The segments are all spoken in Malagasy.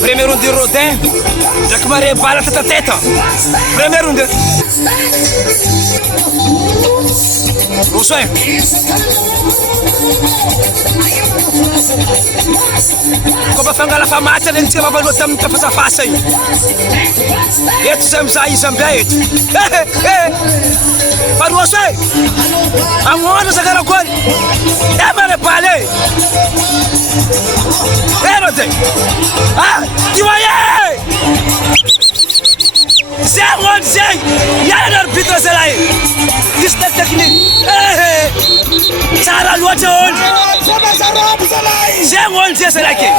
Primeiro de Rodin, já que marei bala teta. Primeiro de Russo. Como fanga la famata nem tinha valor tam tá faz a face aí. Eto samsai sambait. Para você. Amor sa cara kon. É mare pale. Rodin. Ah, Diwaye! Zé one zé! Yara arbitra selai! This the technique! Sara luacha on! Zé one zé selai ke!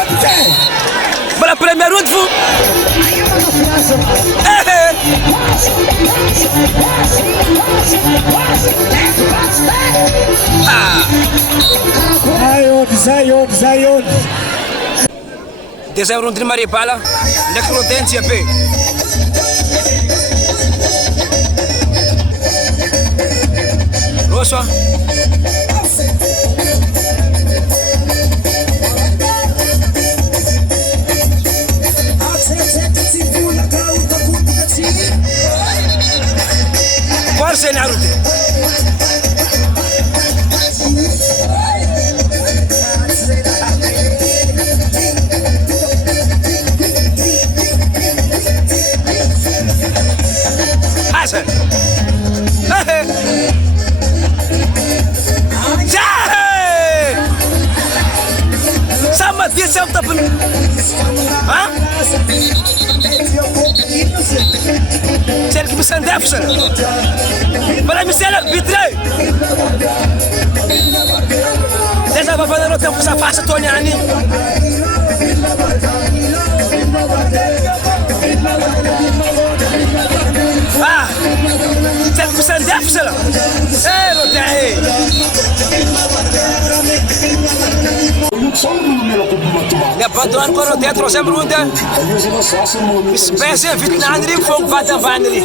Bala premier round fu! Ah! Zion! Dezembro de Maripala, necrodente AP. Rosso. Forse Naruto. Sama dia siapa tak pun? Hah? Saya kita pesan dah pesan. Malah misalnya bitrai. Saya sama pada roti yang pasal fasa tu ni ani. Ah, saya pesan dah pesan. Roti ni. Ne bantuan koro teatro sempre unde. Spese vitnanri fong vata vanri.